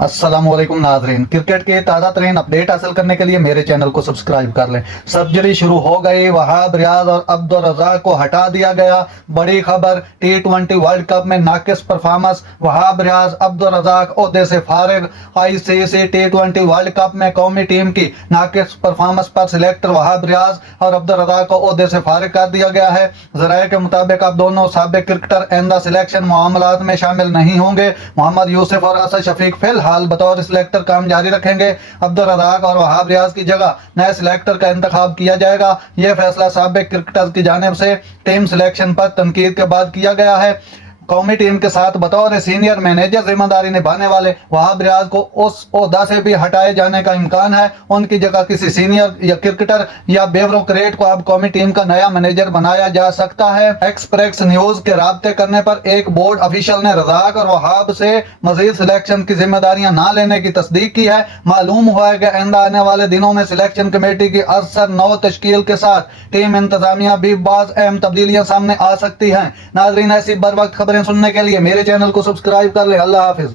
अस्सलाम वालेकुम नाजरीन, क्रिकेट के ताज़ा तरीन अपडेट हासिल करने के लिए मेरे चैनल को सब्सक्राइब कर लें। सर्जरी शुरू हो गई, वहाब रियाज और अब्दुल रज़ाक को हटा दिया गया। बड़ी खबर, T20 वर्ल्ड कप में नाकिस परफॉर्मेंस, वहाब रियाज अब्दुल रज़ाक ओहदे से फारिग। ICC T20 वर्ल्ड कप में कौमी टीम की नाकिस परफॉर्मेंस पर सिलेक्टर वहाब रियाज और अब्दुल रज़ाक को ओहदे से फारिग कर दिया गया है। ज़राए के मुताबिक अब दोनों साबिक क्रिकेटर आइंदा सिलेक्शन मामलात में शामिल नहीं होंगे। मोहम्मद यूसुफ और असद शफीक फिलहाल बतौर सिलेक्टर काम जारी रखेंगे। अब्दुल रज़ाक और वहाब रियाज की जगह नए सिलेक्टर का इंतखाब किया जाएगा। यह फैसला साबिक क्रिकेटर्स की जानिब से टीम सिलेक्शन पर तनकीद के बाद किया गया है। कौमी टीम के साथ बतौर सीनियर मैनेजर जिम्मेदारी निभाने वाले वहाब रियाज को उस ओहदा से भी हटाए जाने का इम्कान है। उनकी जगह किसी सीनियर या क्रिकेटर या ब्यूरोक्रेट को अब कौमी टीम का नया मैनेजर बनाया जा सकता है। एक्सप्रेस न्यूज के राब्ते करने पर एक बोर्ड ऑफिशियल ने रज़ाक और वहाब से मजीद सिलेक्शन की जिम्मेदारियां ना लेने की तस्दीक की है। मालूम हुआ है कि आइंदा आने वाले दिनों में सिलेक्शन कमेटी की अक्सर नौ तश्कील के साथ टीम इंतजामिया भी बाज़ अहम तब्दीलियां सामने आ सकती हैं। नाज़रीन, ऐसी बर वक्त खबरें सुनने के लिए मेरे चैनल को सब्सक्राइब कर लें। अल्लाह हाफिज।